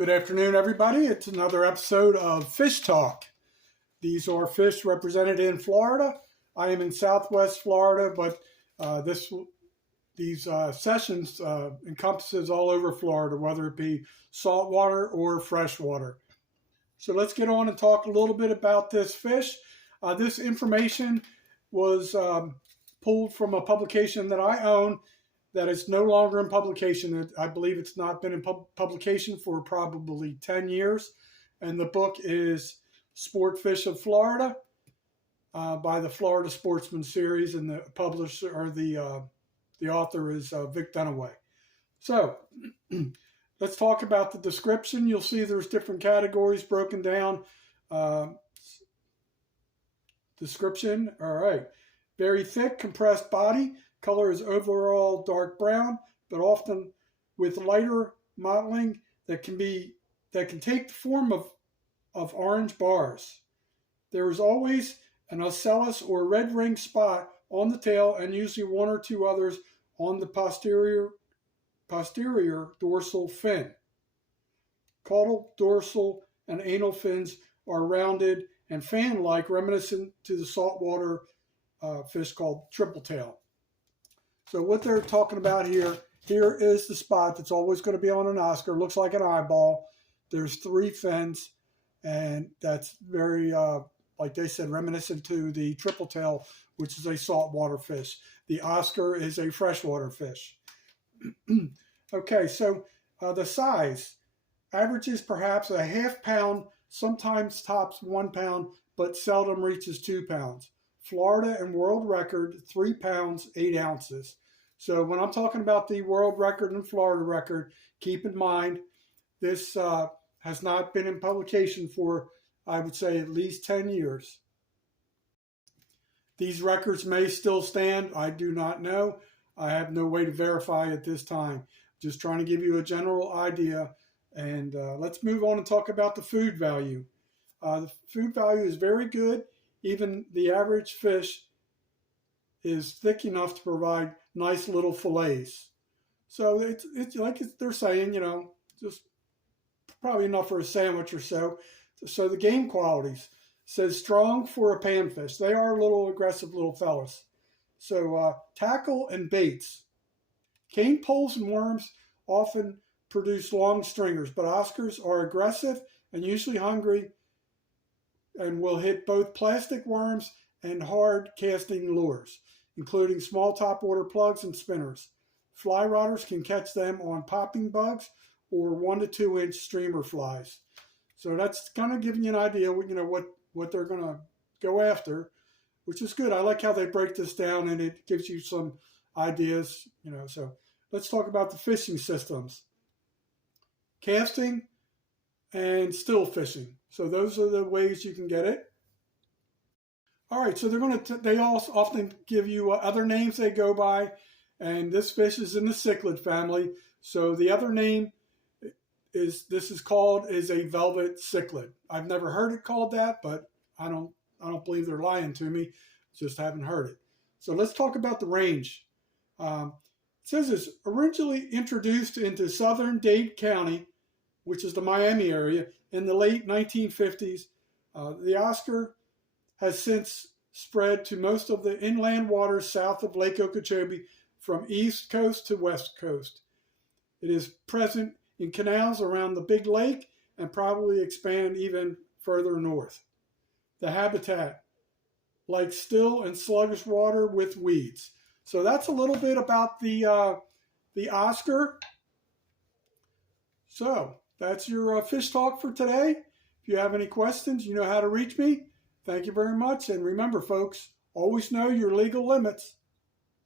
Good afternoon, everybody. It's another episode of Fish Talk. These are fish represented in Florida. I am in Southwest Florida, but these sessions encompasses all over Florida, whether it be saltwater or freshwater. So let's get on and talk a little bit about this fish. This information was pulled from a publication that I own that is no longer in publication. I believe it's not been in publication for probably 10 years. And the book is Sport Fish of Florida by the Florida Sportsman series, and the publisher or the author is Vic Dunaway. So let's talk about the description. You'll see there's different categories broken down. Description, all right. Very thick, compressed body. Color is overall dark brown, but often with lighter mottling that can take the form of orange bars. There is always an ocellus or red ring spot on the tail, and usually one or two others on the posterior dorsal fin. Caudal, dorsal, and anal fins are rounded and fan-like, reminiscent to the saltwater fish called triple tail. So what they're talking about here is the spot that's always going to be on an Oscar. Looks like an eyeball. There's 3 fins, and that's very, like they said, reminiscent to the triple tail, which is a saltwater fish. The Oscar is a freshwater fish. Okay, so the size averages perhaps a ½ pound, sometimes tops 1 pound, but seldom reaches 2 pounds. Florida and world record, 3 pounds, 8 ounces. So when I'm talking about the world record and Florida record, keep in mind this has not been in publication for, I would say, at least 10 years. These records may still stand. I do not know. I have no way to verify at this time. Just trying to give you a general idea. And let's move on and talk about the food value. The food value is very good. Even the average fish is thick enough to provide nice little fillets. So it's like they're saying, just probably enough for a sandwich or so. So the game qualities says strong for a panfish. They are little aggressive little fellas. So tackle and baits. Cane poles and worms often produce long stringers, but Oscars are aggressive and usually hungry and will hit both plastic worms and hard casting lures, including small topwater plugs and spinners. Fly rodders can catch them on popping bugs or 1 to 2 inch streamer flies. So that's kind of giving you an idea, what they're going to go after, which is good. I like how they break this down, and it gives you some ideas, So let's talk about the fishing systems. Casting and still fishing. So those are the ways you can get it. All right, so they also often give you other names they go by, and this fish is in the cichlid family. So the other name is a velvet cichlid. I've never heard it called that, but I don't believe they're lying to me. Just haven't heard it. So let's talk about the range. It says it's originally introduced into southern Dade County, which is the Miami area, in the late 1950s. The Oscar has since spread to most of the inland waters south of Lake Okeechobee from east coast to west coast. It is present in canals around the big lake and probably expand even further north. The habitat, like still and sluggish water with weeds. So that's a little bit about the Oscar. So that's your fish talk for today. If you have any questions, you know how to reach me. Thank you very much. And remember, folks, always know your legal limits.